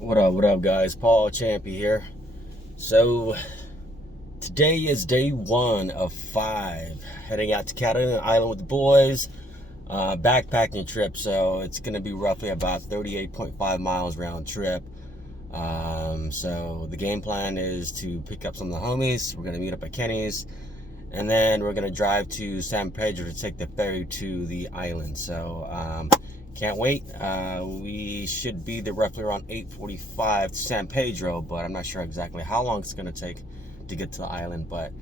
What up, guys? Paul Champy here. So, today is day 1 of 5. Heading out to Catalina Island with the boys. Backpacking trip, so it's going to be roughly about 38.5 miles round trip. So, the game plan is to pick up some of the homies. We're going to meet up at Kenny's. And then we're going to drive to San Pedro to take the ferry to the island. So, can't wait. We should be there roughly around 8:45 to San Pedro, but I'm not sure exactly how long it's going to take to get to the island. But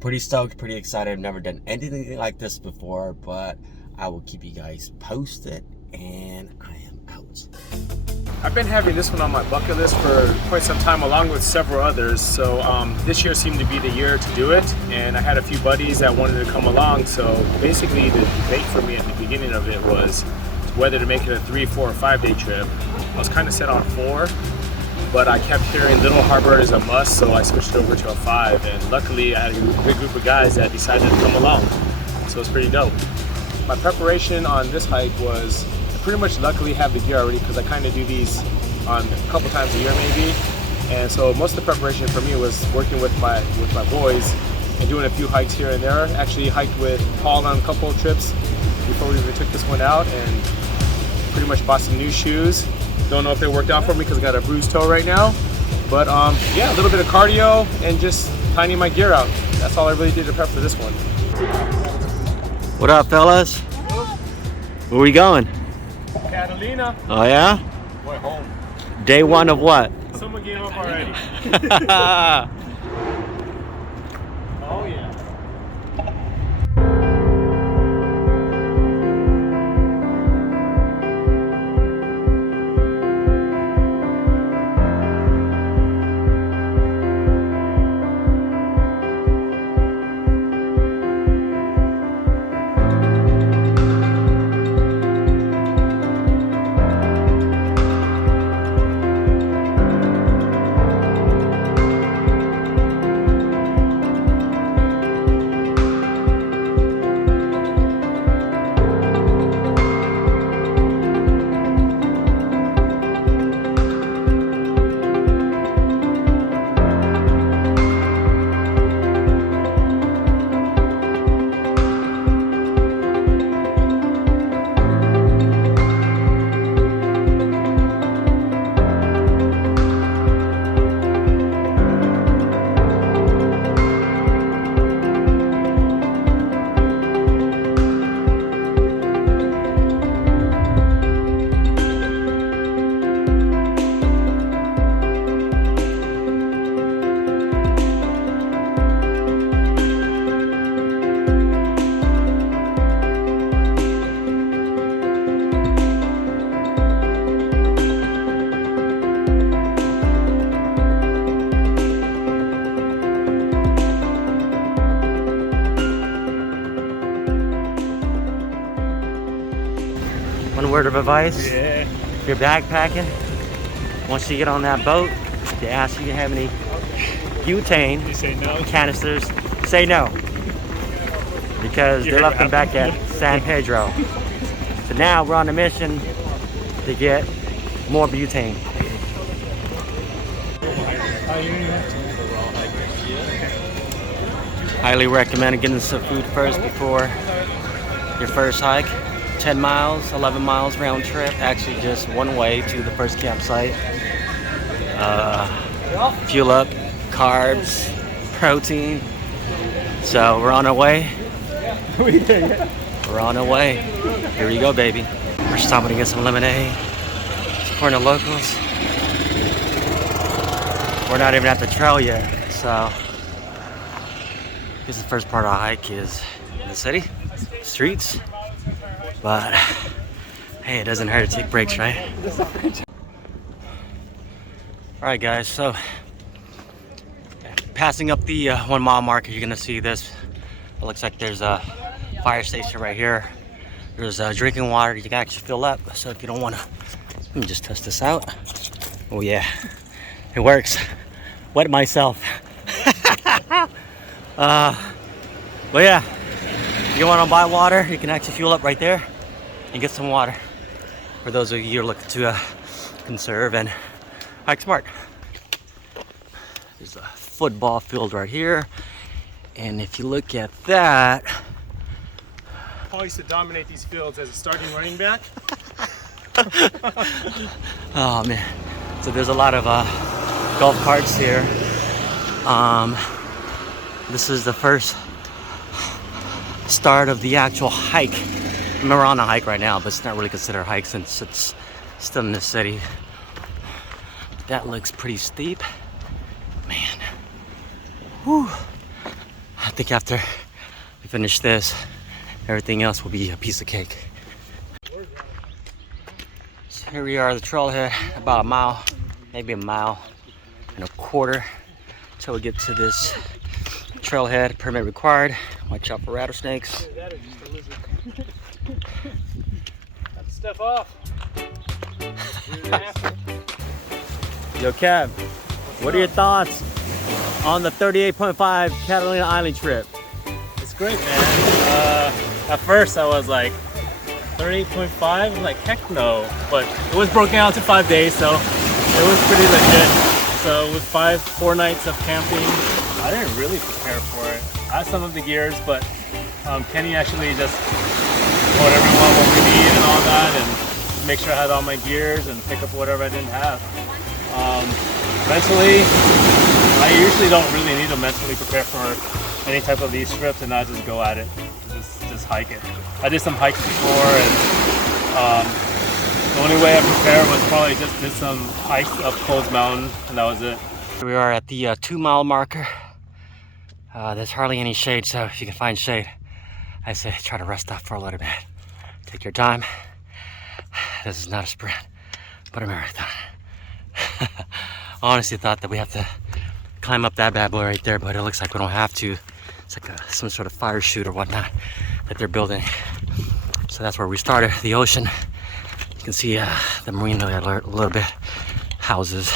pretty stoked, pretty excited. I've never done anything like this before, but I will keep you guys posted, and I am out. I've been having this one on my bucket list for quite some time, along with several others. So this year seemed to be the year to do it, and I had a few buddies that wanted to come along. So basically the debate for me at the beginning of it was whether to make it a 3, 4, or 5 day trip. I was kind of set on 4, but I kept hearing Little Harbor is a must, so I switched over to a 5. And luckily I had a good group of guys that decided to come along, so it's pretty dope. My preparation on this hike was pretty much luckily have the gear already, because I kind of do these on a couple times a year maybe, and so most of the preparation for me was working with my boys and doing a few hikes here and there. Actually hiked with Paul on a couple of trips before we even took this one out, and pretty much bought some new shoes. Don't know if they worked out for me because I got a bruised toe right now, but yeah, a little bit of cardio and just tidying my gear out. That's all I really did to prep for this one. What up, fellas? Where we going? Catalina. Oh yeah? We're home. Day 1 of what? Someone gave up already. Oh yeah. One word of advice: Yeah. if you're backpacking, once you get on that boat, they ask you if you have any butane You say no. canisters, say no, because they left them back at San Pedro. So now we're on a mission to get more butane. Highly recommend getting some food first before your first hike. 10 miles, 11 miles round trip, actually just one way to the first campsite. Fuel up, carbs, protein. So we're on our way. We're on our way. Here we go, baby. We're stopping to get some lemonade, supporting the locals. We're not even at the trail yet, so this is the first part of our hike is in the city, streets. But hey, it doesn't hurt to take breaks, right? Alright guys, so passing up the 1 mile marker, you're gonna see this. It looks like there's a fire station right here. There's drinking water you can actually fill up. So if you don't wanna, let me just test this out. Oh yeah, it works. Wet myself. But yeah, if you want to buy water, you can actually fuel up right there and get some water. For those of you who are looking to conserve and hike smart. There's a football field right here. And if you look at that, Paul used to dominate these fields as a starting running back. oh man. So there's a lot of golf carts here. This is the first start of the actual hike. I mean, we're on a hike right now, but it's not really considered a hike since it's still in the city. That looks pretty steep. Man. Whew. I think after we finish this, everything else will be a piece of cake. So here we are, the trailhead, about a mile, maybe a mile and a quarter till we get to this trailhead. Permit required. Watch out for rattlesnakes. Got the stuff off. Yo, Kev, what are your thoughts on the 38.5 Catalina Island trip? It's great, man. At first I was like 38.5, I'm like heck no, but it was broken out to 5 days, so it was pretty legit. So with 4 nights of camping, I didn't really prepare for it. I had some of the gears, but Kenny actually just told everyone what we need and all that, and make sure I had all my gears and pick up whatever I didn't have. Mentally, I usually don't really need to mentally prepare for any type of these trips, and I just go at it, just hike it. I did some hikes before, and the only way I prepared was probably just did some hikes up Coles Mountain, and that was it. Here we are at the 2 mile marker. There's hardly any shade, so if you can find shade, I say try to rest up for a little bit. Take your time. This is not a sprint, but a marathon. I honestly thought that we have to climb up that bad boy right there, but it looks like we don't have to. It's like some sort of fire chute or whatnot that they're building. So that's where we started, the ocean. You can see the marina there a little bit, houses,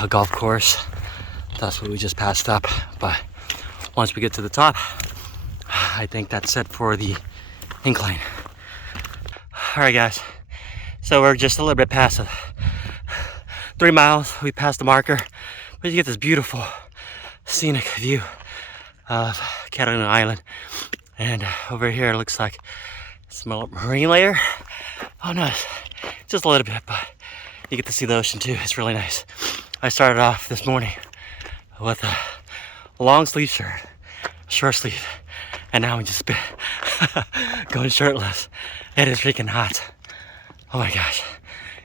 a golf course. That's what we just passed up. But once we get to the top, I think that's it for the incline. All right, guys. So we're just a little bit past 3 miles. We passed the marker, but you get this beautiful scenic view of Catalina Island. And over here it looks like it's a marine layer. Oh no, just a little bit, but you get to see the ocean too. It's really nice. I started off this morning with a long sleeve shirt, short sleeve, and now I'm just going shirtless. It is freaking hot. Oh my gosh.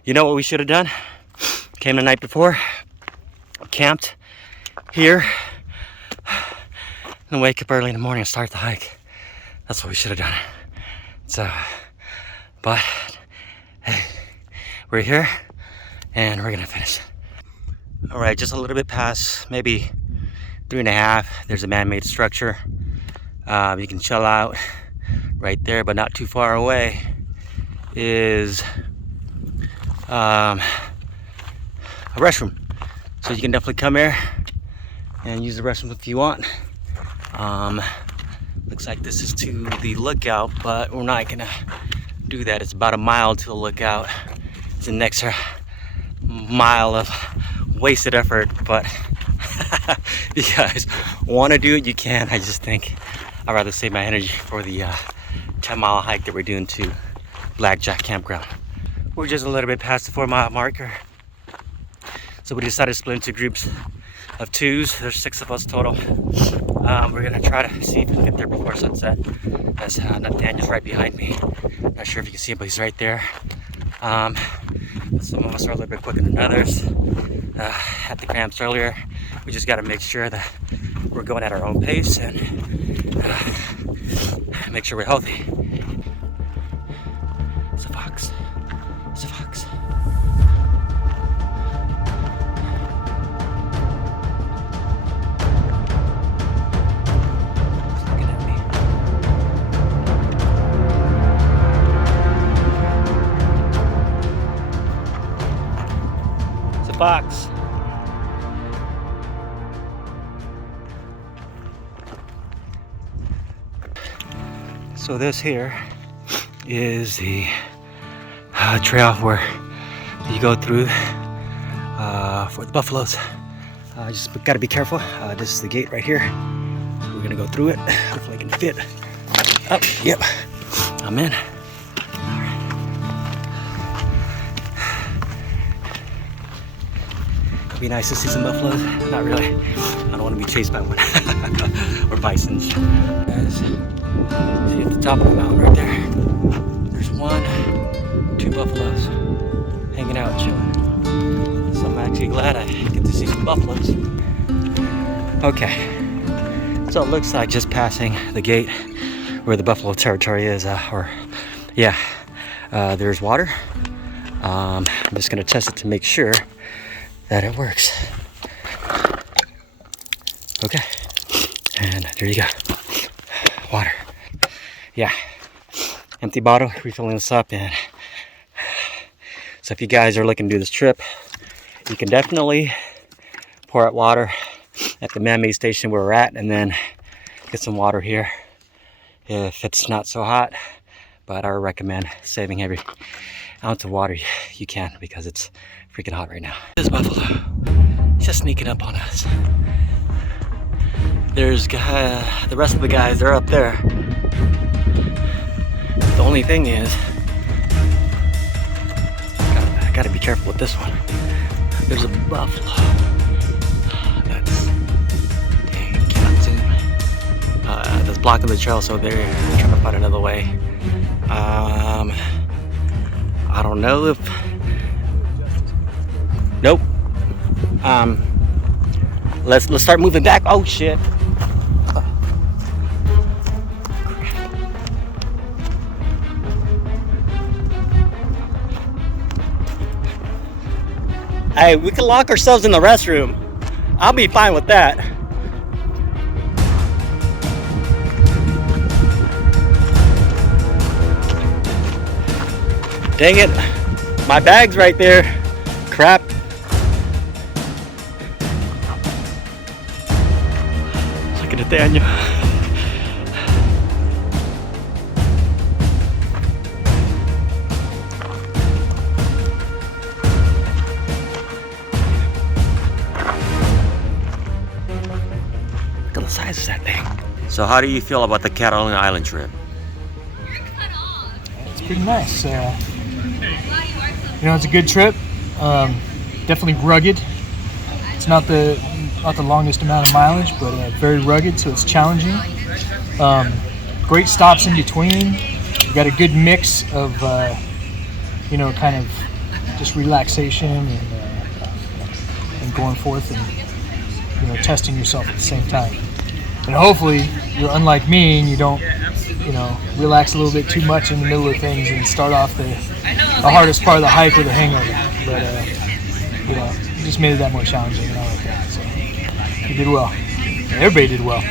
You know what we should have done? Came the night before, camped here, and wake up early in the morning and start the hike. That's what we should have done. So, but hey, we're here and we're gonna finish. All right, just a little bit past, maybe 3.5. There's a man-made structure. You can chill out right there, but not too far away is a restroom. So you can definitely come here and use the restroom if you want. Looks like this is to the lookout, but we're not gonna do that. It's about a mile to the lookout. It's an extra mile of wasted effort, but if you guys want to do it, you can. I just think I'd rather save my energy for the 10-mile hike that we're doing to Blackjack Campground. We're just a little bit past the 4-mile marker, so we decided to split into groups of 2s. There's 6 of us total. We're gonna try to see if we can get there before sunset. That's Nathaniel's right behind me. Not sure if you can see him, but he's right there. Some of us are a little bit quicker than others. Had the cramps earlier. We just got to make sure that we're going at our own pace and make sure we're healthy. It's a fox. It's a fox. It's looking at me. It's a fox. So this here is the trail where you go through for the buffaloes. Just got to be careful. This is the gate right here. We're gonna go through it. Hopefully I can fit up. Yep, I'm in. It'd be nice to see some buffaloes. Not really. I don't want to be chased by one. Or bisons. Guys, see at the top of the mountain right there. There's 2 buffaloes hanging out, chilling. So I'm actually glad I get to see some buffaloes. Okay. So it looks like just passing the gate where the buffalo territory is, there's water. I'm just gonna test it to make sure that it works. Okay, and there you go. Water. Yeah, empty bottle, refilling this up. And so if you guys are looking to do this trip, you can definitely pour out water at the man-made station where we're at, and then get some water here if it's not so hot. But I recommend saving every ounce of water you can, because it's freaking hot right now. This buffalo, he's just sneaking up on us. There's the rest of the guys, they're up there. The only thing is, I gotta be careful with this one. There's a buffalo. That's blocking the trail, so they're trying to find another way. I don't know if... Nope. Let's start moving back. Oh shit. Hey, we can lock ourselves in the restroom. I'll be fine with that. Dang it, my bag's right there. Crap. Look at Nathaniel. Look at the size of that thing. So how do you feel about the Catalina Island trip? It's pretty nice. It's a good trip. Definitely rugged. It's not the longest amount of mileage, but very rugged, so it's challenging. Great stops in between. We've got a good mix of, kind of just relaxation and going forth and, testing yourself at the same time. And hopefully you're unlike me and you don't, relax a little bit too much in the middle of things and start off the hardest part of the hike with a hangover. But, it just made it that more challenging and all like that. So you did well. And everybody did well.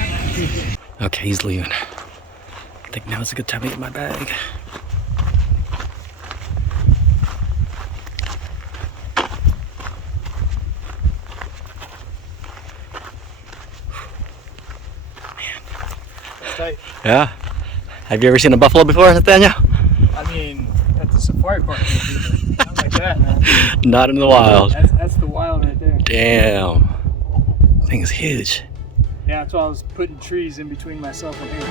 Okay, he's leaving. I think now is a good time to get my bag. Tight. Yeah. Have you ever seen a buffalo before, Nathaniel? I mean, at the safari park, not like that, man. Not in the wild. That's the wild right there. Damn. Thing is huge. Yeah, that's why I was putting trees in between myself and him.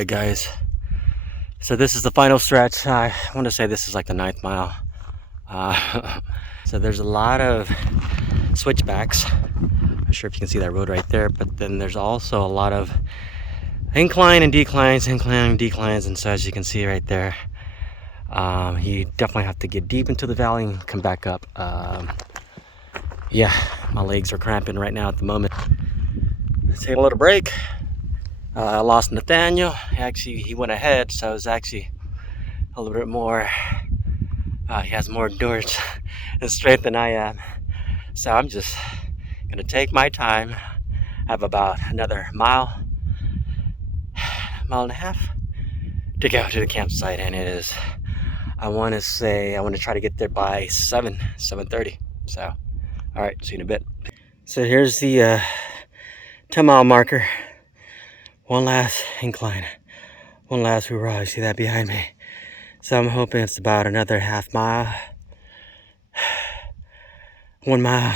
right, guys. So this is the final stretch. I want to say this is like the 9th mile. So there's a lot of switchbacks. I'm not sure if you can see that road right there, but then there's also a lot of incline and declines, and so as you can see right there, you definitely have to get deep into the valley and come back up. Yeah, my legs are cramping right now at the moment. Let's take a little break. I lost Nathaniel. Actually, he went ahead, so it's actually a little bit more. He has more endurance and strength than I am. So I'm just gonna take my time. I have about another mile and a half to go to the campsite, and it is, I want to try to get there by 7:30. So, all right, see you in a bit. So here's the 10-mile marker. One last incline, one last hoorah. You see that behind me? So I'm hoping it's about another half mile, 1 mile,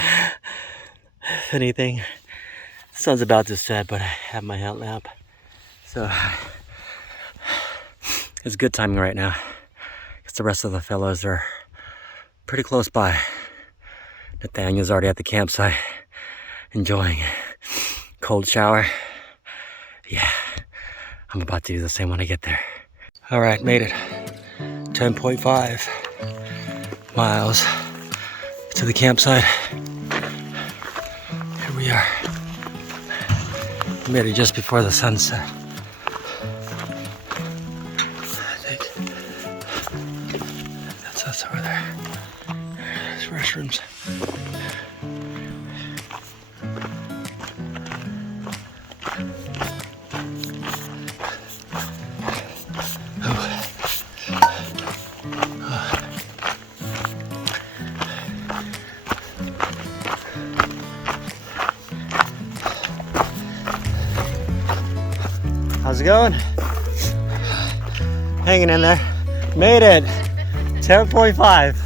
if anything. The sun's about to set, but I have my headlamp, so it's good timing right now because the rest of the fellows are pretty close by. Nathaniel's already at the campsite enjoying a cold shower. Yeah, I'm about to do the same when I get there. All right, made it. 10.5 miles to the campsite. Here we are. Made it just before the sunset. I think that's us over there. There's restrooms. How's it going? Hanging in there. Made it. 10.5.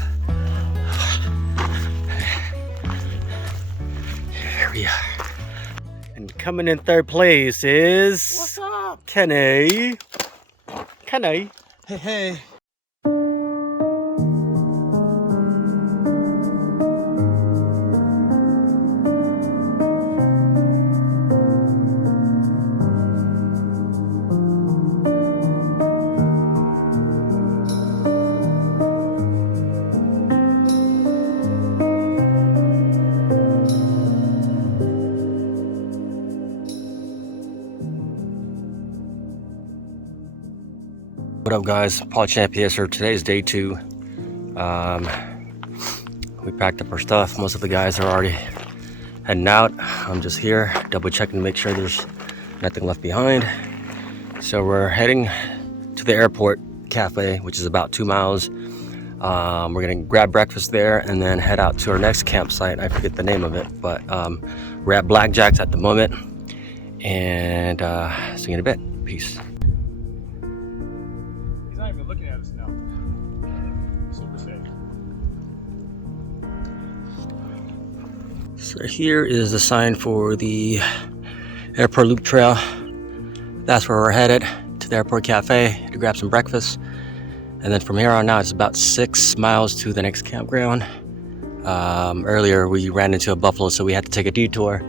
Here we are. And coming in 3rd place is... What's up? Kenny. Hey, hey. What up, guys? Paul Champy here. So today's day 2. We packed up our stuff. Most of the guys are already heading out. I'm just here double checking to make sure there's nothing left behind. So we're heading to the airport cafe, which is about 2 miles. We're gonna grab breakfast there and then head out to our next campsite. I forget the name of it, but we're at Blackjack's at the moment. And see you in a bit. Peace. He's not even looking at us now. Super safe. So here is the sign for the airport loop trail. That's where we're headed, to the airport cafe to grab some breakfast. And then from here on out, it's about 6 miles to the next campground. Earlier we ran into a buffalo, so we had to take a detour.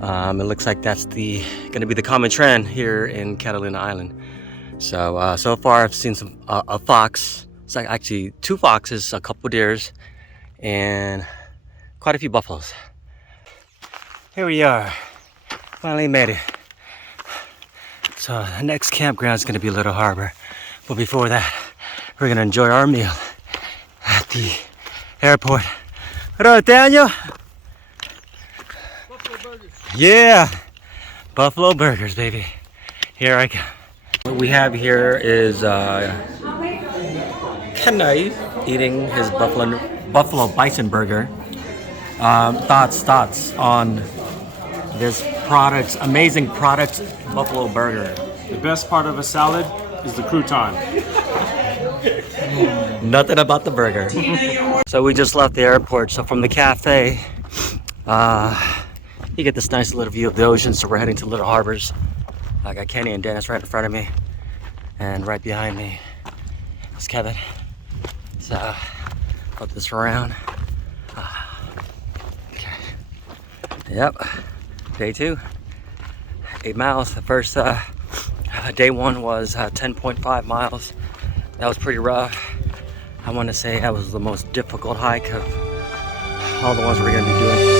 It looks like that's going to be the common trend here in Catalina Island. So so far I've seen a fox. It's like actually 2 foxes, a couple deers, and quite a few buffaloes. Here we are, finally made it. So the next campground is going to be Little Harbor, but before that, we're going to enjoy our meal at the airport. Hello, Daniel. Buffalo burgers. Yeah, buffalo burgers, baby. Here I go. What we have here is Kenny eating his buffalo bison burger. Thoughts on this product, amazing product, buffalo burger. The best part of a salad is the crouton. Nothing about the burger. So we just left the airport. So from the cafe, you get this nice little view of the ocean. So we're heading to Little Harbors. I got Kenny and Dennis right in front of me. And right behind me is Kevin. So put this around. Okay. Yep. Day 2. 8 miles. The first day 1 was 10.5 miles. That was pretty rough. I want to say that was the most difficult hike of all the ones we're going to be doing.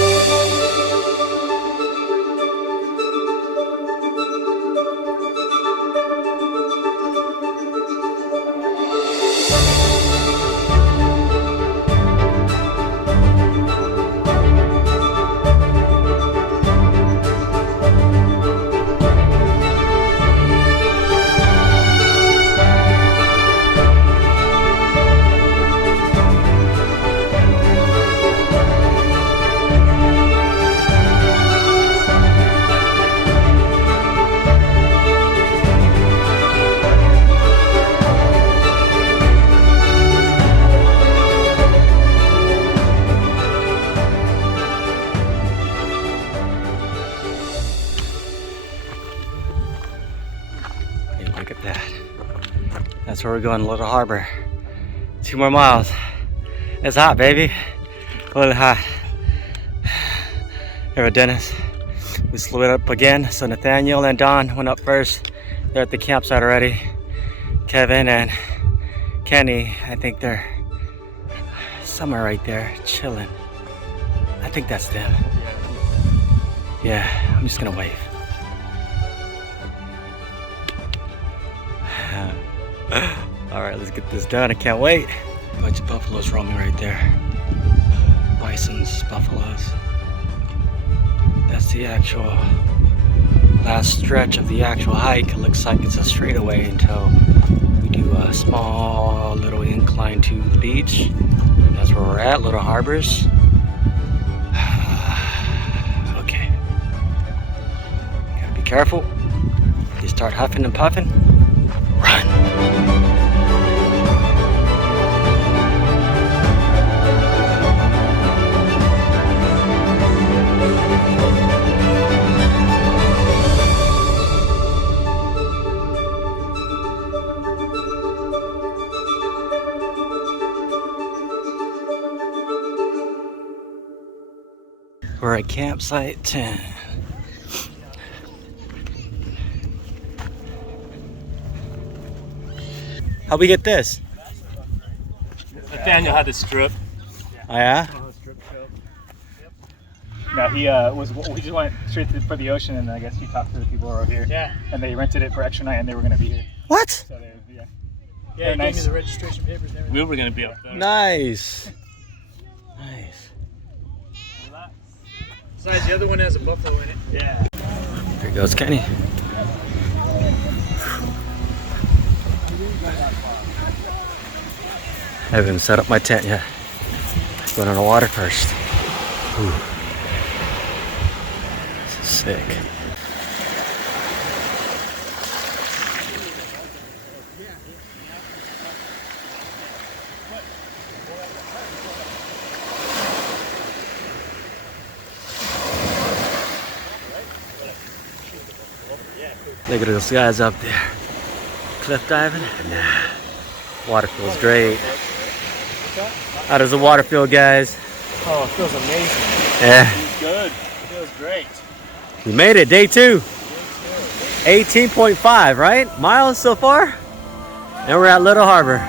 Look at that. That's where we're going, Little Harbor. 2 more miles. It's hot, baby. A little hot. Here at Dennis. We slowed it up again. So Nathaniel and Don went up first. They're at the campsite already. Kevin and Kenny, I think they're somewhere right there, chilling. I think that's them. Yeah, I'm just gonna wave. All right, let's get this done. I can't wait. A bunch of buffaloes roaming right there. Bisons, buffaloes. That's the actual last stretch of the actual hike. It looks like it's a straightaway until we do a small little incline to the beach. That's where we're at, Little Harbors. Okay. Gotta be careful. If you start huffing and puffing, run. We're at campsite 10. How'd we get this? Nathaniel had the strip. Oh yeah? No, we just went straight for the ocean, and I guess he talked to the people over here. Yeah. And they rented it for extra night, and they were going to be here. What? So they, yeah. Yeah, he nice. gave me the registration papers and everything. We were gonna be up there. Nice. Nice. Besides, the other one has a buffalo in it. Yeah. Here goes Kenny. I haven't even set up my tent yet. Going on the water first. Ooh. This is sick. Look at those guys up there. Cliff diving? Nah. Water feels great. How does the water feel, guys? Oh, it feels amazing. Yeah. It's good. It feels great. We made it, day 2. 18.5, right? Miles so far? And we're at Little Harbor.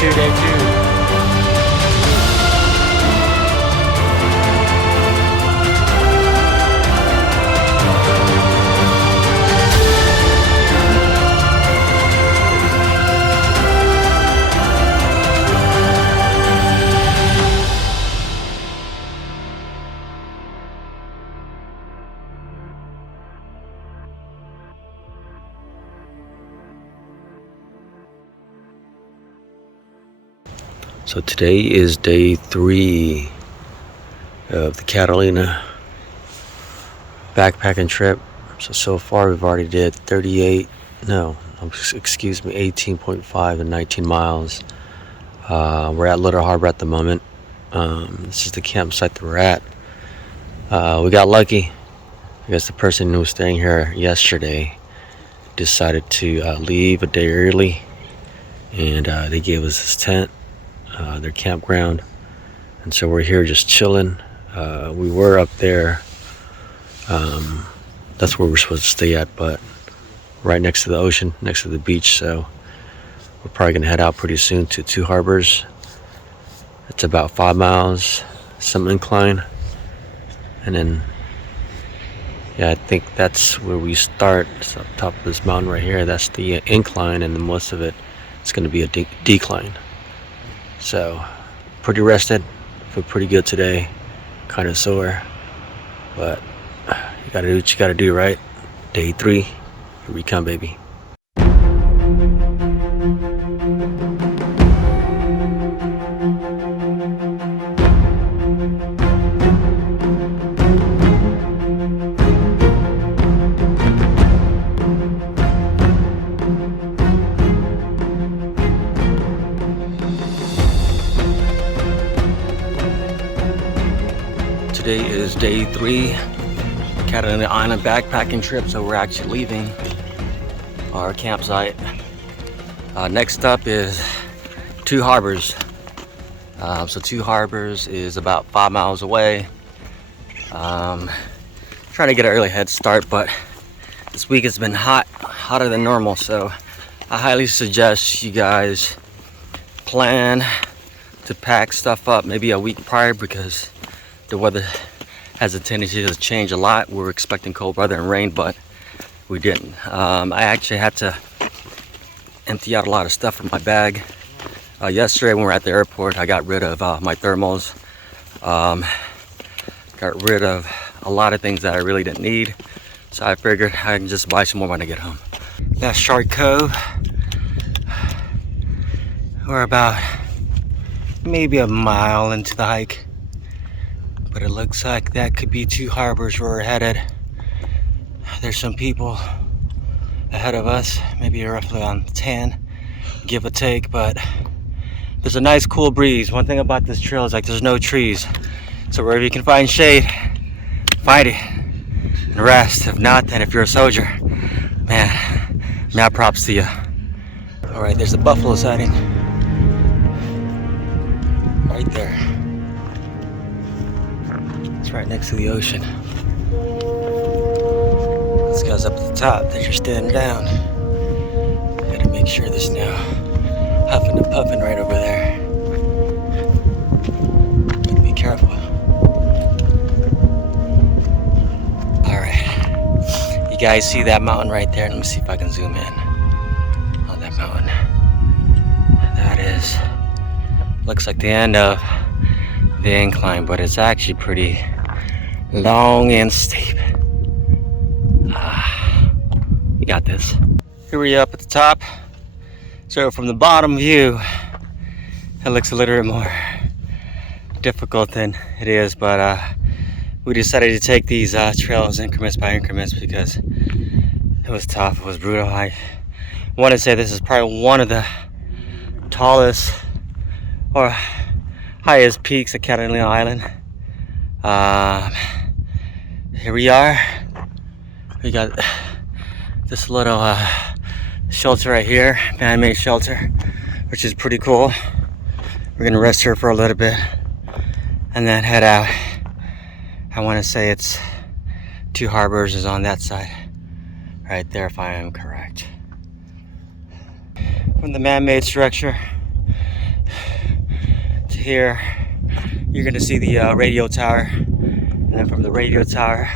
day 2. So today is day 3 of the Catalina backpacking trip. So far we've already did 18.5 and 19 miles. We're at Little Harbor at the moment. This is the campsite that we're at. We got lucky. I guess the person who was staying here yesterday decided to leave a day early, and they gave us this tent, their campground, and so we're here just chilling. We were up there, that's where we're supposed to stay at, but right next to the ocean, next to the beach, so we're probably gonna head out pretty soon to Two Harbors. It's about 5 miles, some incline, and then yeah, I think that's where we start. It's up top of this mountain right here. That's the incline, and then most of it's going to be a decline. So, pretty rested. Feel pretty good today. Kind of sore, but you gotta do what you gotta do, right? Day 3. Here we come, baby. Today is day 3, Catalina Island backpacking trip, so we're actually leaving our campsite. Next up is Two Harbors. So Two Harbors is about 5 miles away. Trying to get an early head start, but this week has been hotter than normal, so I highly suggest you guys plan to pack stuff up maybe a week prior, because the weather has a tendency to change a lot. We were expecting cold weather and rain, but we didn't. I actually had to empty out a lot of stuff from my bag. Yesterday when we were at the airport, I got rid of my thermals. Got rid of a lot of things that I really didn't need. So I figured I can just buy some more when I get home. That's Shark Cove. We're about maybe a mile into the hike. But it looks like that could be Two Harbors where we're headed. There's some people ahead of us, maybe roughly on 10, give or take, but there's a nice cool breeze. One thing about this trail is like there's no trees. So wherever you can find shade, find it and rest. If not, then if you're a soldier, man, mad props to you. All right, there's a buffalo sighting right there. It's right next to the ocean. This guy's up at the top. They're just standing down. Gotta make sure there's no huffing and puffing right over there. Gotta be careful. Alright. You guys see that mountain right there? Let me see if I can zoom in on that mountain. That is, looks like the end of the incline, but it's actually pretty long and steep. You got this. Here we are up at the top. So from the bottom view, it looks a little bit more difficult than it is, but we decided to take these trails increments by increments because it was tough, it was brutal. I want to say this is probably one of the tallest or highest peaks at Catalina Island. Here we are. We got this little shelter right here, man-made shelter, which is pretty cool. We're gonna rest here for a little bit and then head out. I want to say it's Two Harbors is on that side, right there, if I am correct. From the man-made structure, here, you're gonna see the radio tower, and then from the radio tower,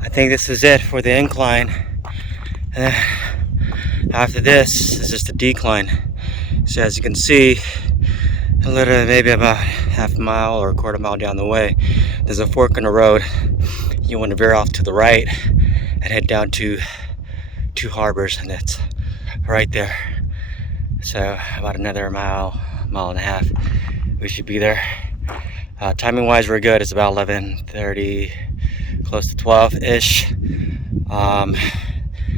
I think this is it for the incline. And then after this is just a decline. So as you can see, a little, maybe about half a mile or a quarter mile down the way, there's a fork in the road. You want to veer off to the right and head down to Two Harbors, and that's right there. So about another mile and a half, we should be there. Timing wise, we're good. It's about 11:30, close to 12-ish.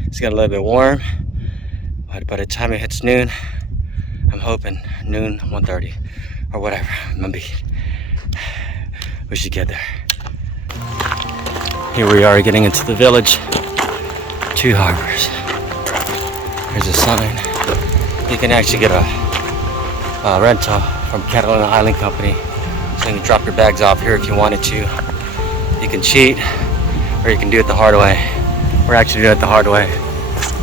It's getting a little bit warm, but by the time it hits noon, I'm hoping noon, 1:30 or whatever, maybe we should get there. Here we are getting into the village, Two Harbors. There's a sign. You can actually get a rental from Catalina Island Company, so you can drop your bags off here if you wanted to. You can cheat, or you can do it the hard way. We're actually doing it the hard way,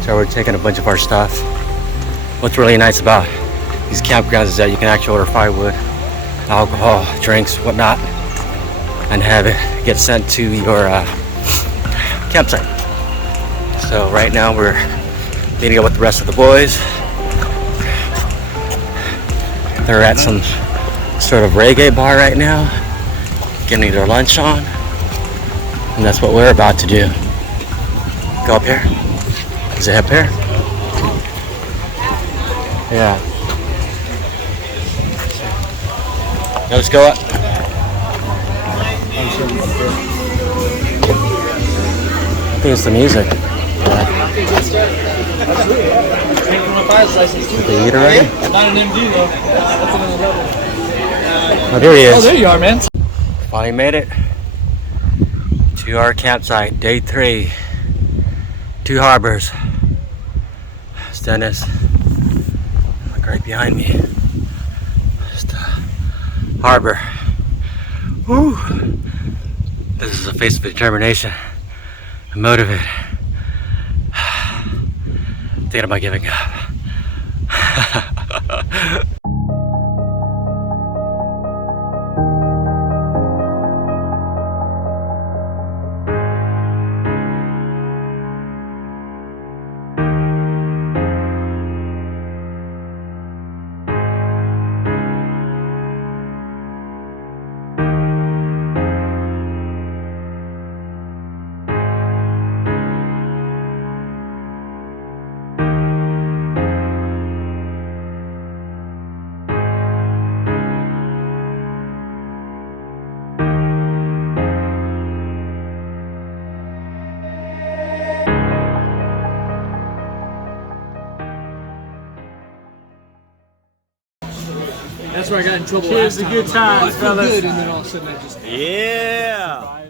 so we're taking a bunch of our stuff. What's really nice about these campgrounds is that you can actually order firewood, alcohol, drinks, whatnot, and have it get sent to your campsite. So right now we're meeting up with the rest of the boys. They're at some sort of reggae bar right now, getting their lunch on, and that's what we're about to do. Go up here. Is it up here? Yeah. Let's go up. I think it's the music. Did they eat already? Not an MD though. That's another level. Oh, there he is. Oh, there you are, man. Finally made it to our campsite, day 3. Two Harbors. It's Dennis. Look right behind me. Just a harbor. Woo! This is a face of determination. I'm motivated. Thinking about giving up. That's where I got in trouble. Cheers to good times, I feel fellas. good, and then all of a sudden I just. Yeah.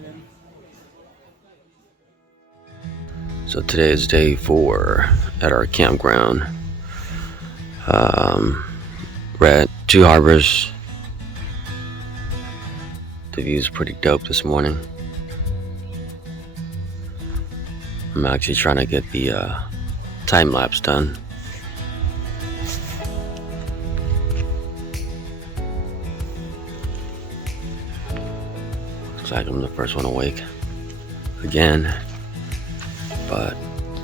So today is day 4 at our campground. We're at Two Harbors. The view's pretty dope this morning. I'm actually trying to get the time lapse done. Looks like I'm the first one awake again, but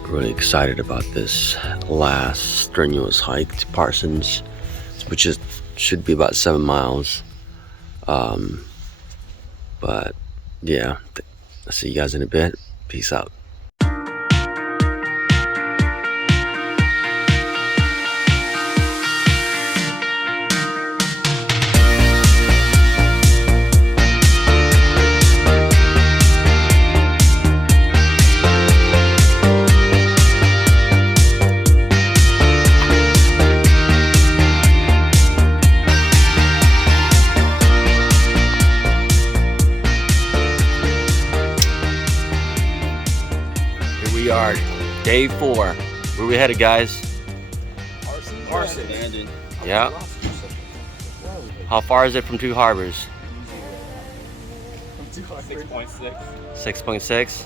really excited about this last strenuous hike to Parsons, which should be about 7 miles. But yeah, I'll see you guys in a bit. Peace out. We are day 4. Where we headed, guys? Parsons. Yeah. How far is it from Two Harbors? 6.6. 6.6.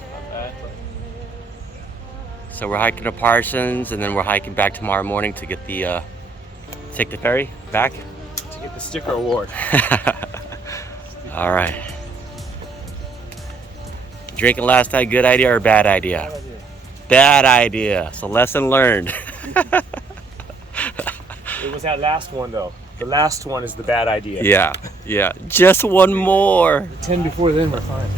So we're hiking to Parsons, and then we're hiking back tomorrow morning to get the take the ferry back. To get the sticker award. All right. Drinking last night, good idea or bad idea? Bad idea. So lesson learned. It was that last one though. The last one is the bad idea. Yeah, yeah. Just one more. 10 before then, we're fine.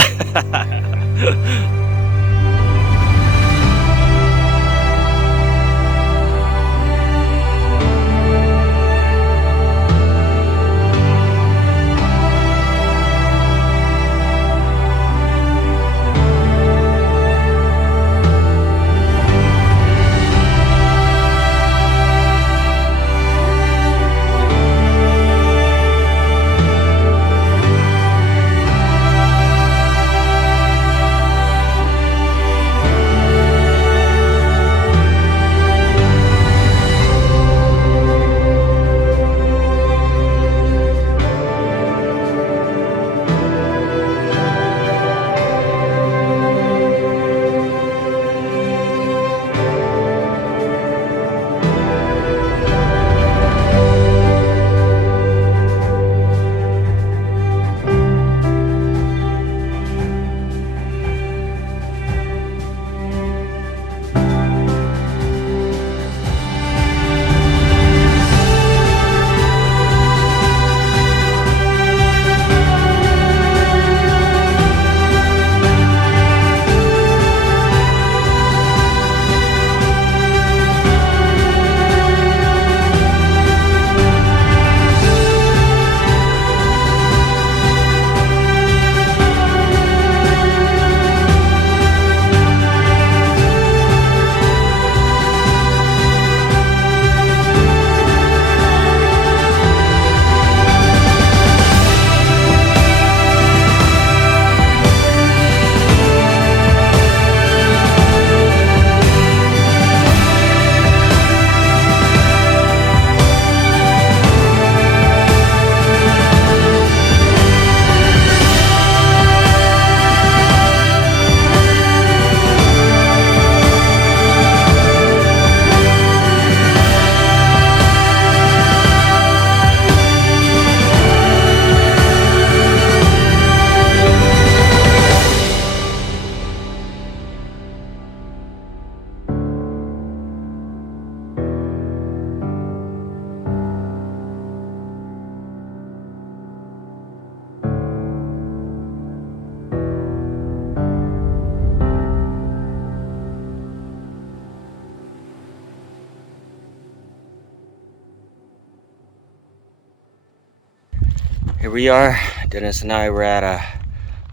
Here we are, Dennis and I were at on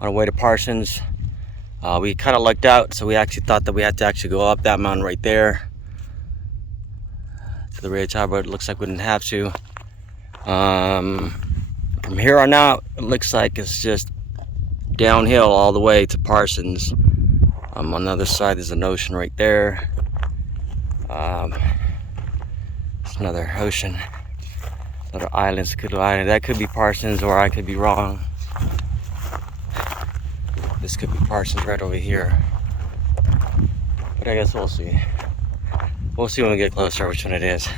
our way to Parsons. We kind of lucked out, so we actually thought that we had to actually go up that mountain right there to the very top, but it looks like we didn't have to. From here on out, it looks like it's just downhill all the way to Parsons. On the other side, there's an ocean right there. It's another ocean. Another island, Cody Island. That could be Parsons, or I could be wrong. This could be Parsons right over here. But I guess we'll see. We'll see when we get closer which one it is.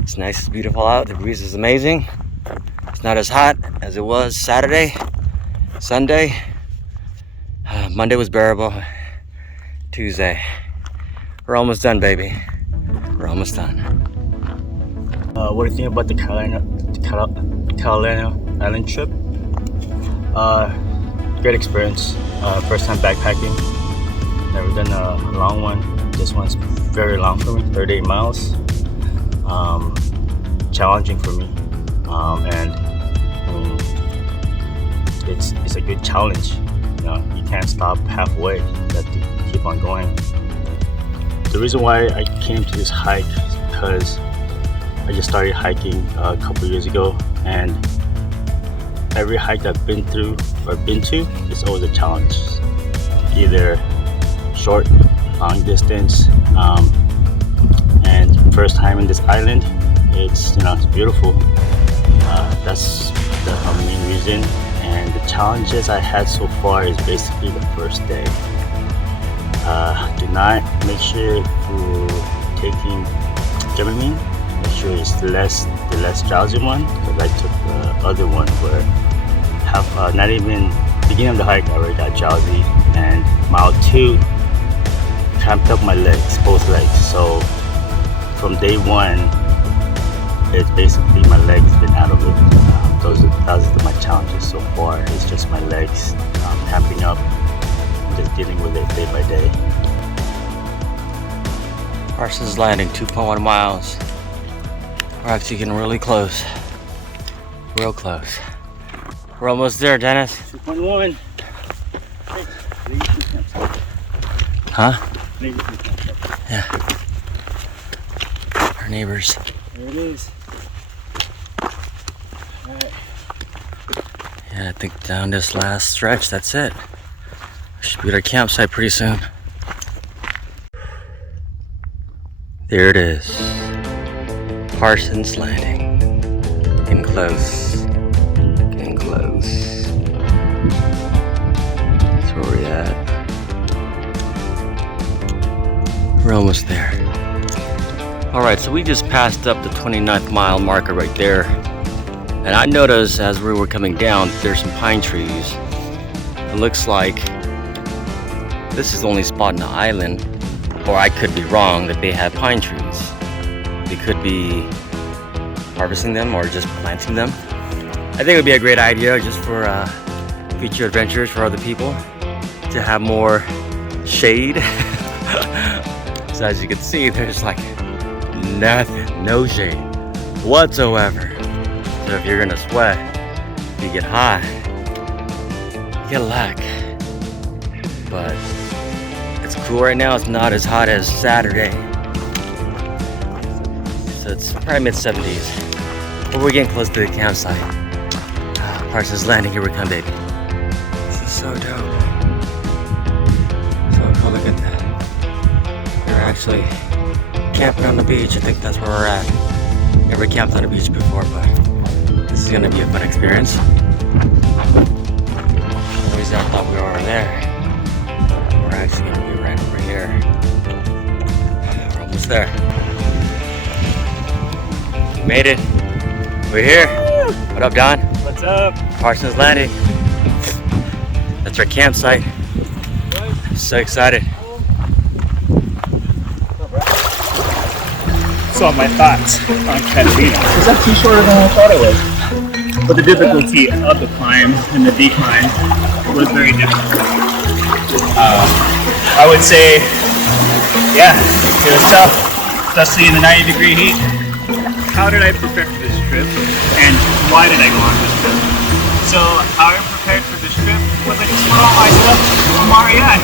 It's nice, it's beautiful out. The breeze is amazing. It's not as hot as it was Saturday, Sunday. Monday was bearable. Tuesday. We're almost done, baby. We're almost done. What do you think about the Catalina island trip? Great experience. First time backpacking. Never done a long one. This one's very long for me, 38 miles. Challenging for me, and I mean, it's a good challenge. You know, you can't stop halfway. You have to keep on going. The reason why I came to this hike is because I just started hiking a couple years ago, and every hike I've been through or been to, it's always a challenge. Either short, long distance, and first time in this island, it's beautiful. That's the main reason. And the challenges I had so far is basically the first day. Do not make sure if you're taking Dramamine, make adventure is the less drowsy one, because I took the other one where not even beginning of the hike I already got drowsy, and mile 2 cramped up my legs, both legs. So from day 1, it's basically my legs been out of it. Those are my challenges so far. It's just my legs cramping up, just dealing with it day by day. Parsons Landing, 2.1 miles. We're actually getting really close. Real close. We're almost there, Dennis. 2.1. Huh? Yeah. Our neighbors. There it is. Alright. Yeah, I think down this last stretch, that's it. We should be at our campsite pretty soon. There it is. Parsons Landing. Getting close. Getting close. That's where we're at. We're almost there. Alright, so we just passed up the 29th mile marker right there. And I noticed as we were coming down, there's some pine trees. It looks like this is the only spot in the island, or I could be wrong, that they have pine trees. They could be harvesting them or just planting them. I think it would be a great idea just for future adventures for other people to have more shade. So as you can see, there's like nothing, no shade whatsoever. So if you're gonna sweat, if you get hot, you get a lack. But it's cool right now. It's not as hot as Saturday. So it's probably mid-70s. But we're getting close to the campsite. Parsons Landing, here we come, baby. This is so dope. So cool, look at that. We're actually camping on the beach. I think that's where we're at. Never camped on the beach before, but this is gonna be a fun experience. The reason I thought we were over there, we're actually gonna be right over here. We're almost there. We made it. We're here. What up, Don? What's up? Parsons Landing. That's our campsite. So excited. So my thoughts on Catalina. It's actually shorter than I thought it was. But the difficulty of the climb and the decline was very difficult. I would say, yeah, it was tough, especially in the 90-degree heat. How did I prepare for this trip, and why did I go on this trip? So how I prepared for this trip was I just put all my stuff on REI.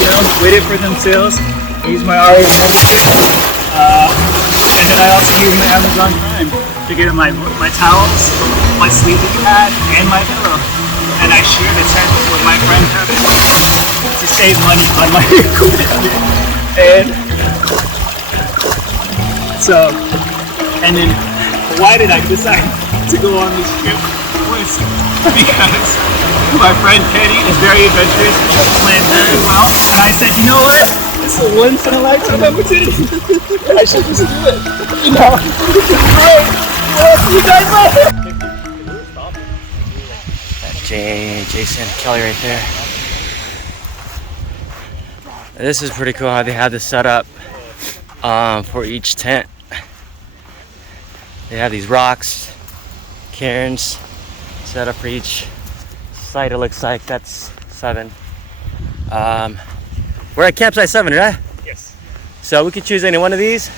You know, waited for them sales, used my REI membership, and then I also used my Amazon Prime to get my towels, my sleeping pad, and my pillow. And I shared a tent with my friend Kevin to save money on my equipment. And so, and then why did I decide to go on this trip? Was because my friend Cody is very adventurous and planned very well. And I said, you know what? This is a once in a lifetime opportunity. I should just do it. You know, great. Well, see you guys later. Jason Kelly right there. This is pretty cool how they have this set up for each tent. They have these rocks, cairns set up for each site. It looks like that's 7. We're at campsite 7, right? Yes. So we could choose any one of these.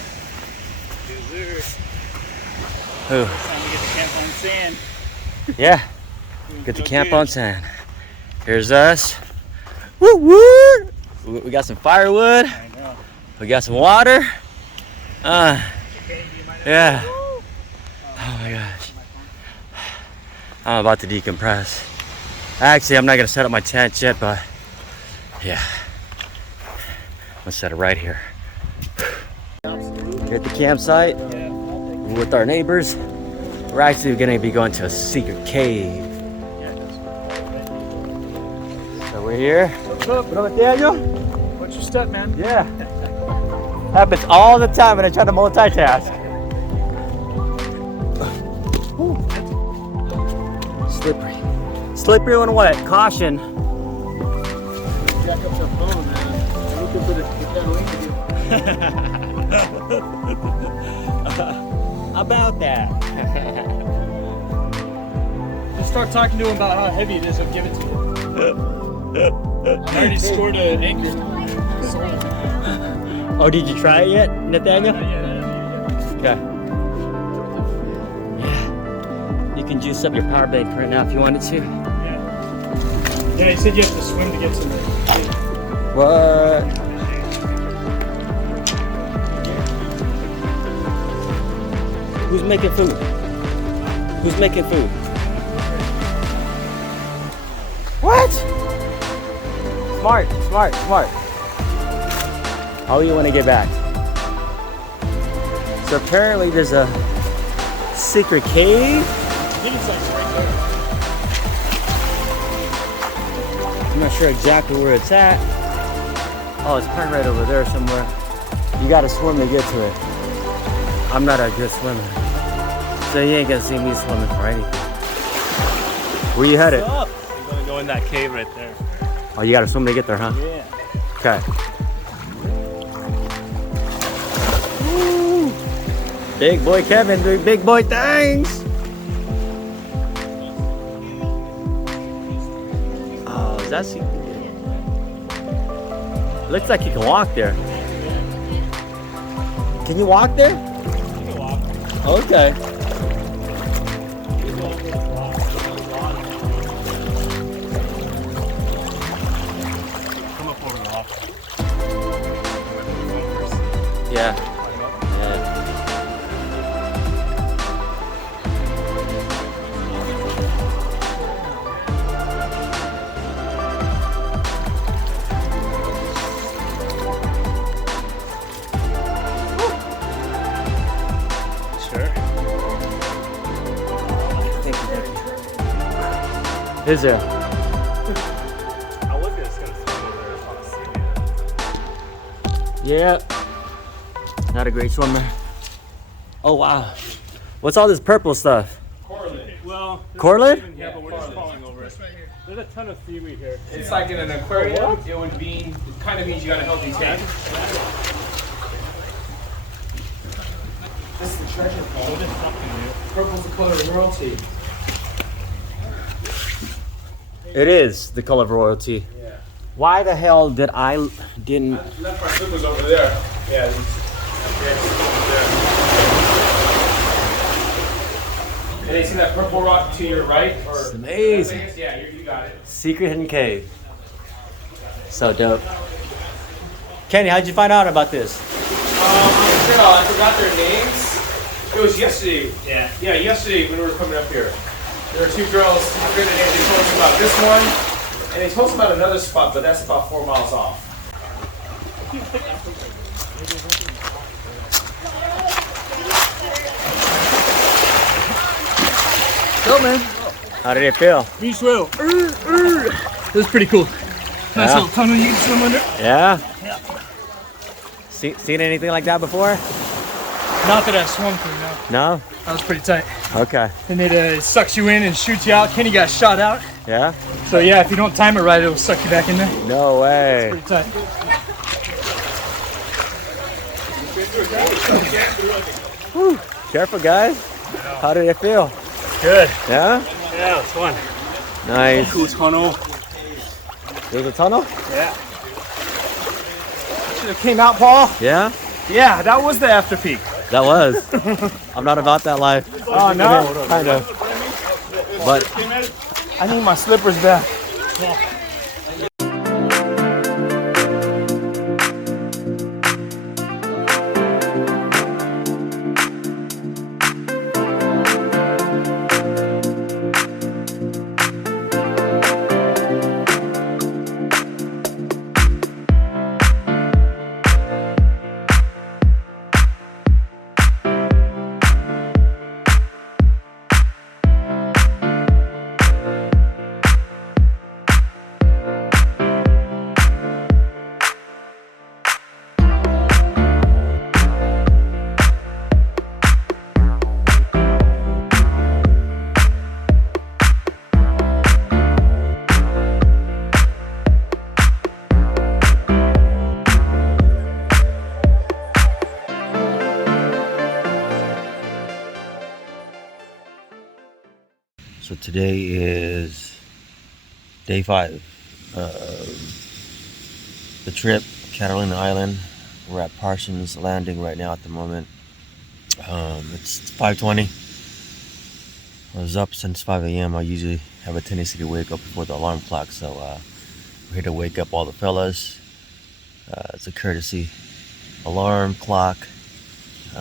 Who? Time to get the camp on sand. Yeah. Get the camp on sand. Here's us. Woo woo! We got some firewood. I know. We got some water. Yeah. Oh my gosh. I'm about to decompress. Actually, I'm not gonna set up my tent yet, but yeah. I'm gonna set it right here. We're at the campsite. We're with our neighbors. We're actually gonna be going to a secret cave. So we're here. What's your step, man? Yeah. Happens all the time when I try to multitask. slippery. Slippery and wet. Caution. Jack up the phone, man. I'm looking for the Catalina. About that. Just start talking to him about how heavy it is. I'll give it to you. I already scored an anchor. Oh, did you try it yet, Nathaniel? Okay. Yeah. You can juice up your power bank right now if you wanted to. Yeah, he said you have to swim to get to it. What? Who's making food? Who's making food? What? Smart, smart, smart. How do you want to get back? So apparently there's a secret cave. I'm not sure exactly where it's at. Oh, it's probably right over there somewhere. You gotta swim to get to it. I'm not a good swimmer, so you ain't gonna see me swimming for anything. Where you headed? What's up? You're gonna go in that cave right there. Oh, you gotta swim to get there, huh? Yeah. Okay. Woo. Big boy Kevin doing big boy things. Oh, is that secret? Looks like you can walk there. Can you walk there? You can walk. Okay. Come up over the rock. Yeah. Sure. Is there? I was just gonna swim over there if I was seeing it. Yeah. Not a great swimmer. Oh wow. What's all this purple stuff? Well, Corlid? yeah, but we're just falling over it. There's a ton of seaweed here. It's like in an aquarium. It would mean, it kind of means you got a healthy tank. This is the treasure pole. Purple's the color of royalty. It is the color of royalty. Yeah. Why the hell did I didn't? Left my slippers over there. Yeah. And you see that purple rock to your right? Or It's amazing. Yeah, you got it. Secret hidden cave. So dope. Kenny, how'd you find out about this? I forgot their names. It was yesterday. Yeah. Yeah, yesterday when we were coming up here. There were two girls. I forget their names. They told us about this one, and they told us about another spot, but that's about 4 miles off. Go, man. How did it feel? Beach whale. It was pretty cool. Nice little tunnel you can swim under. Yeah. Seen anything like that before? Not that I swum through, no. No. That was pretty tight. Okay. And it sucks you in and shoots you out. Kenny got shot out. Yeah. So yeah, if you don't time it right, it'll suck you back in there. No way. Pretty tight. Whew. Careful, guys. How did it feel? Good. Yeah. Yeah, it was fun. Nice. Cool tunnel. There's a tunnel. Yeah. Should have came out, Paul. Yeah. Yeah, that was the after peak. That was. I'm not about that life. Oh no. Kind of. But I need my slippers back. So today is day 5 of the trip, Catalina Island. We're at Parsons Landing right now at the moment. It's 5:20. I was up since 5 a.m. I usually have a tendency to wake up before the alarm clock, so we're here to wake up all the fellas. It's a courtesy alarm clock,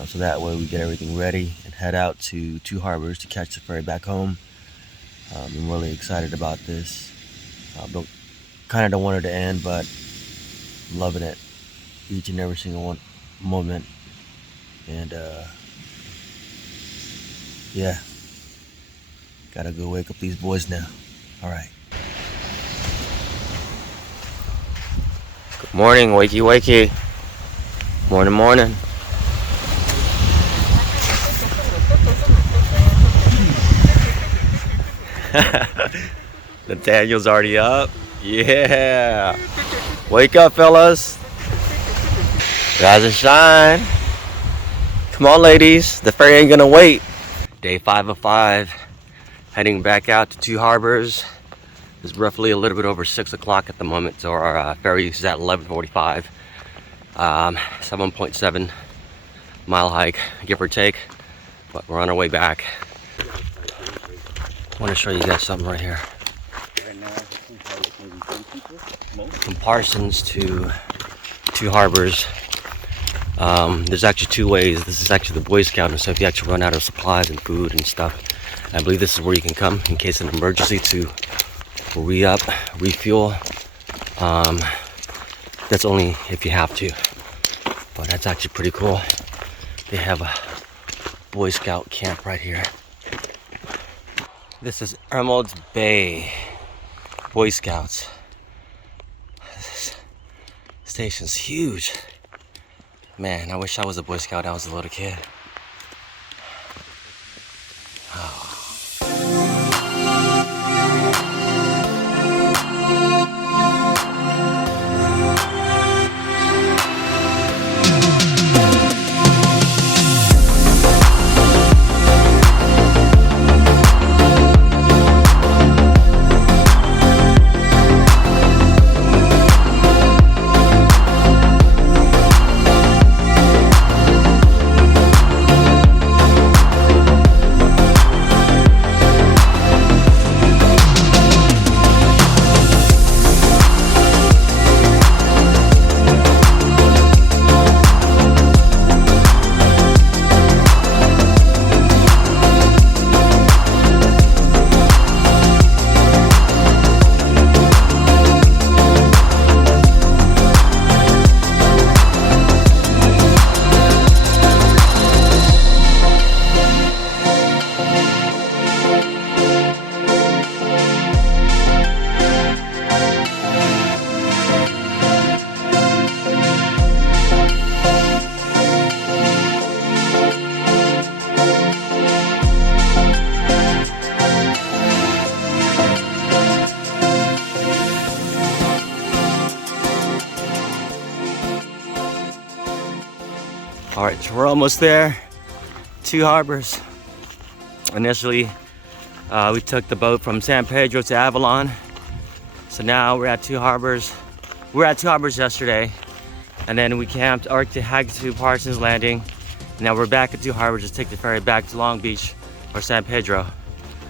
so that way we get everything ready and head out to Two Harbors to catch the ferry back home. I'm really excited about this. Kind of don't want it to end, but I'm loving it, each and every single moment. And yeah, gotta go wake up these boys now. All right. Good morning, wakey wakey. Morning, morning. Nathaniel's already up. Yeah. Wake up, fellas. Rise and shine. Come on, ladies. The ferry ain't gonna wait. Day 5 of 5. Heading back out to Two Harbors. It's roughly a little bit over 6 o'clock at the moment, so our ferry is at 11:45. 7.7 mile hike, give or take, but we're on our way back. I want to show you guys something right here. From Parsons to Two Harbors, there's actually 2 ways. This is actually the Boy Scout, and so if you actually run out of supplies and food and stuff, I believe this is where you can come in case of an emergency to re-up, refuel. That's only if you have to, but that's actually pretty cool. They have a Boy Scout camp right here. This is Emerald's Bay Boy Scouts. This station's huge. Man, I wish I was a Boy Scout when I was a little kid. Oh. All right, so we're almost there. Two Harbors. Initially, we took the boat from San Pedro to Avalon. So now we're at Two Harbors. We were at Two Harbors yesterday, and then we camped or to hike to Parsons Landing. Now we're back at Two Harbors to take the ferry back to Long Beach or San Pedro.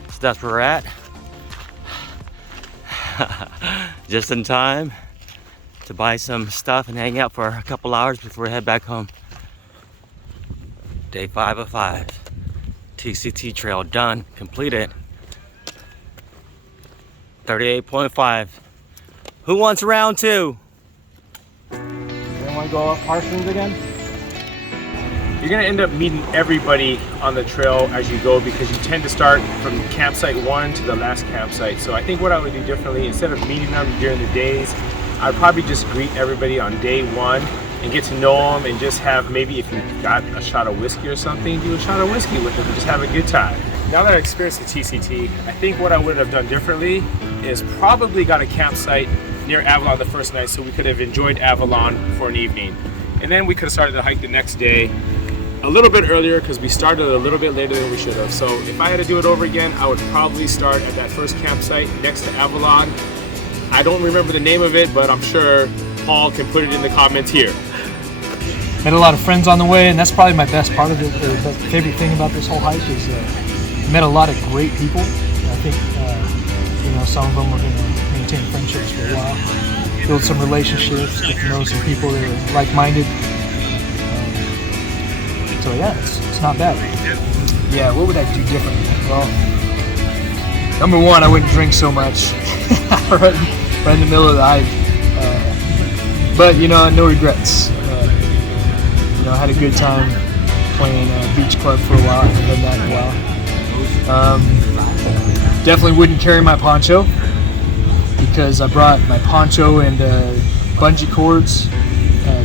So that's where we're at. Just in time to buy some stuff and hang out for a couple hours before we head back home. Day 5 of 5. TCT trail done, completed. 38.5. Who wants round 2? Anyone go up Parsons again? You're gonna end up meeting everybody on the trail as you go because you tend to start from campsite 1 to the last campsite. So I think what I would do differently, instead of meeting them during the days, I'd probably just greet everybody on day 1 and get to know them and just have, maybe if you got a shot of whiskey or something, do a shot of whiskey with them and just have a good time. Now that I experienced the TCT, I think what I would have done differently is probably got a campsite near Avalon the first night so we could have enjoyed Avalon for an evening. And then we could have started the hike the next day. a little bit earlier because we started a little bit later than we should have. So if I had to do it over again, I would probably start at that first campsite next to Avalon. I don't remember the name of it, but I'm sure Paul can put it in the comments here. Met a lot of friends on the way, and that's probably my best part of it. The favorite thing about this whole hike is met a lot of great people. I think you know, some of them are going to maintain friendships for a while, build some relationships, get to know some people that are like-minded. So yeah, it's not bad. Yeah, what would I do differently? Well, number one, I wouldn't drink so much right in the middle of the hike. But you know, no regrets. You know, I had a good time playing beach club for a while. I haven't done that in a while. Definitely wouldn't carry my poncho because I brought my poncho and bungee cords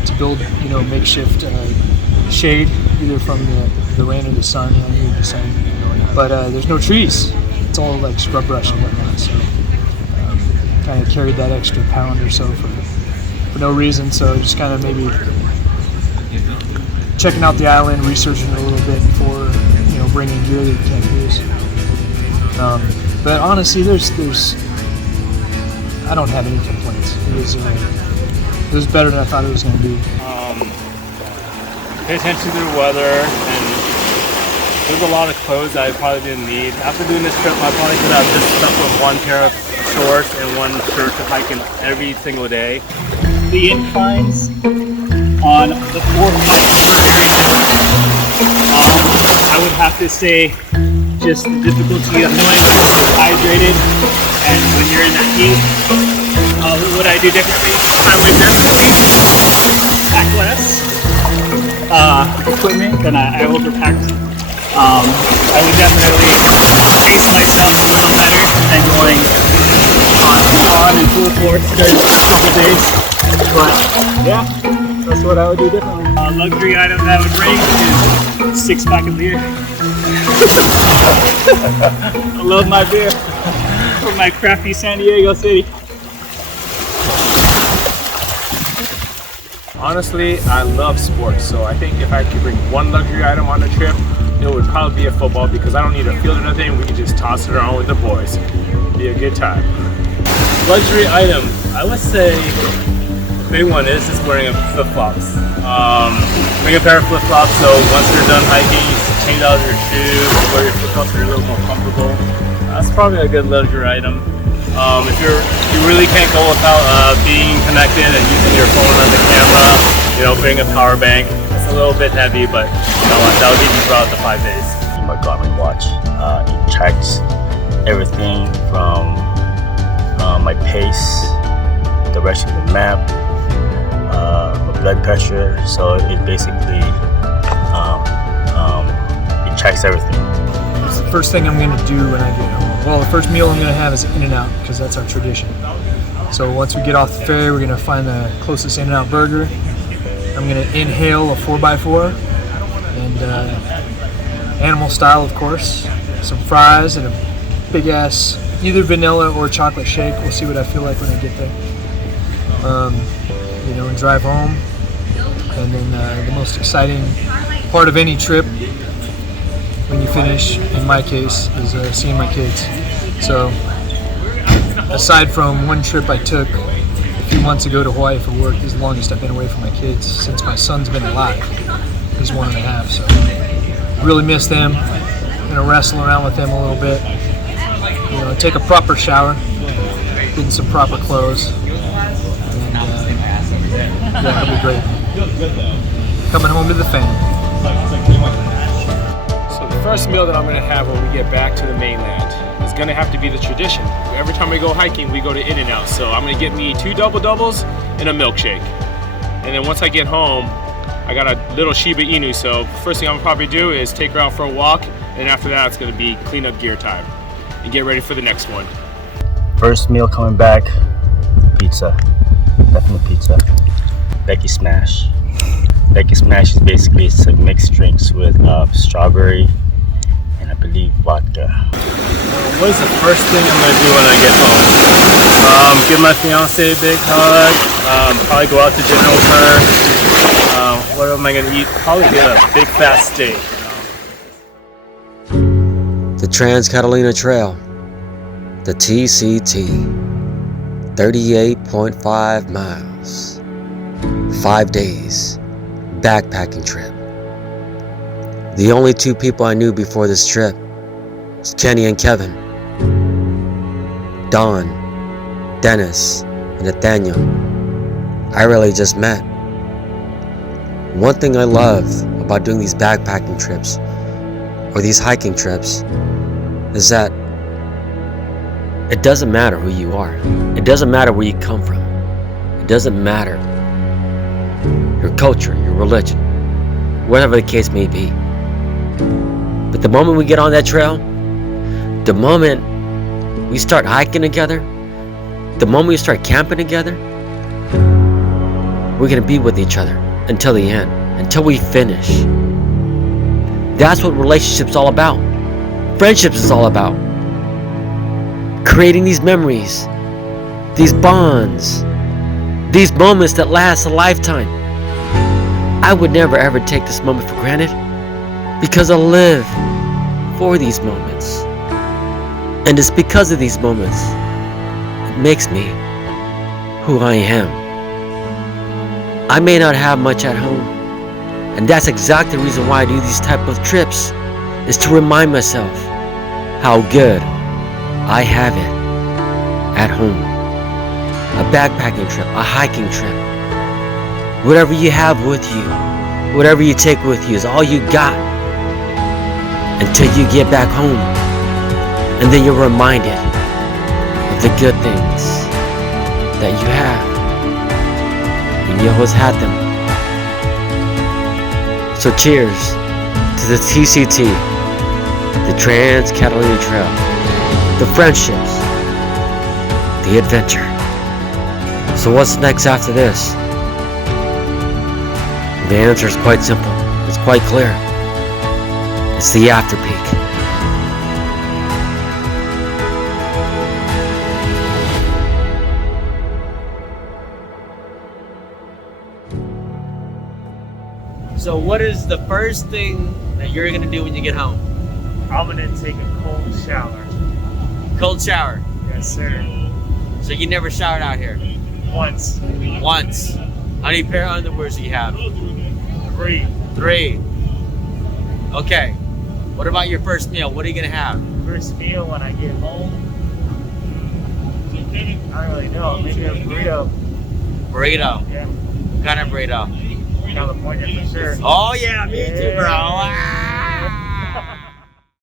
to build, you know, makeshift shade, either from the rain or the sun. I need the sun, but there's no trees. It's all like scrub brush and whatnot. So kind of carried that extra pound or so for no reason. So just kind of maybe checking out the island, researching a little bit before, you know, bringing gear that you can't use. But honestly, there's I don't have any complaints. It was better than I thought it was going to be. Pay attention to the weather, and there's a lot of clothes that I probably didn't need. After doing this trip, I probably could have just stuck with one pair of shorts and one shirt to hike in every single day. The inclines on the 4th hike I would have to say just the difficulty of knowing hydrated, and when you're in that heat, what would I do differently? I would definitely pack less equipment than I overpacked. I would definitely pace myself a little better than going on and full force during the last couple days. But yeah, that's what I would do differently. Luxury item that I would bring is 6-pack of beer. I love my beer from my crafty San Diego City. Honestly, I love sports, so I think if I could bring one luxury item on the trip, it would probably be a football because I don't need a field or nothing. We can just toss it around with the boys. Be a good time. Luxury item, I would say the big one is just wearing flip-flops. Bring a pair of flip-flops so once you're done hiking, you just change out your shoes, wear your flip-flops so you're a little more comfortable. That's probably a good luxury item. If you really can't go without being connected and using your phone as a camera, you know, bring a power bank. It's a little bit heavy, but you know what, that'll get you throughout the 5 days. My Garmin watch, it tracks everything from my pace, direction of the map, my blood pressure. So it basically it tracks everything. It's the first thing I'm going to do when I get home. Well, the first meal I'm going to have is In-N-Out because that's our tradition. So once we get off the ferry, we're going to find the closest In-N-Out burger. I'm going to inhale a 4x4 and animal style, of course. Some fries and a big ass either vanilla or chocolate shake. We'll see what I feel like when I get there. You know, and drive home. And then the most exciting part of any trip when you finish, in my case, is seeing my kids. So, aside from one trip I took a few months ago to Hawaii for work, this is the longest I've been away from my kids since my son's been alive. He's 1.5, so really miss them. Gonna wrestle around with them a little bit. You know, take a proper shower, get in some proper clothes, and yeah, it'll be great. Coming home to the family. The first meal that I'm gonna have when we get back to the mainland is gonna have to be the tradition. Every time we go hiking, we go to In-N-Out. So I'm gonna get me 2 double-doubles and a milkshake. And then once I get home, I got a little Shiba Inu. So first thing I'm gonna probably do is take her out for a walk. And after that, it's gonna be clean up gear time and get ready for the next one. First meal coming back, pizza. Definitely pizza. Becky Smash. Becky Smash is basically some mixed drinks with strawberry and I believe vodka. What is the first thing I'm going to do when I get home? Give my fiance a big hug, probably go out to dinner with her. what am I gonna eat? Probably get a big fat steak. The Trans-Catalina Trail, the TCT, 38.5 miles, 5 days, backpacking trip. The only two people I knew before this trip was Kenny and Kevin, Don, Dennis, and Nathaniel. I really just met. One thing I love about doing these backpacking trips or these hiking trips is that it doesn't matter who you are. It doesn't matter where you come from. It doesn't matter your culture, your religion, whatever the case may be. But the moment we get on that trail, the moment we start hiking together, the moment we start camping together, we're gonna be with each other until the end, until we finish. That's what relationships all about. Friendships is all about. Creating these memories, these bonds, these moments that last a lifetime. I would never ever take this moment for granted because I live for these moments. And it's because of these moments it makes me who I am. I may not have much at home, and that's exactly the reason why I do these type of trips, is to remind myself how good I have it at home. A backpacking trip, a hiking trip, whatever you have with you, whatever you take with you is all you got until you get back home, and then you're reminded of the good things that you have, and you always had them. So cheers to the TCT, the Trans-Catalina Trail, the friendships, the adventure. So what's next after this? The answer is quite simple. It's quite clear. It's the after peak. So what is the first thing that you're gonna do when you get home? I'm gonna take a cold shower. Cold shower. Yes, sir. So you never showered out here? Once. Once. How many pair of underwears do you have? 3. 3. Okay. What about your first meal? What are you gonna have? First meal when I get home. I don't really know. Maybe a burrito. Burrito. Yeah. What kind of burrito? California for sure. Oh yeah, me too, bro. Ah!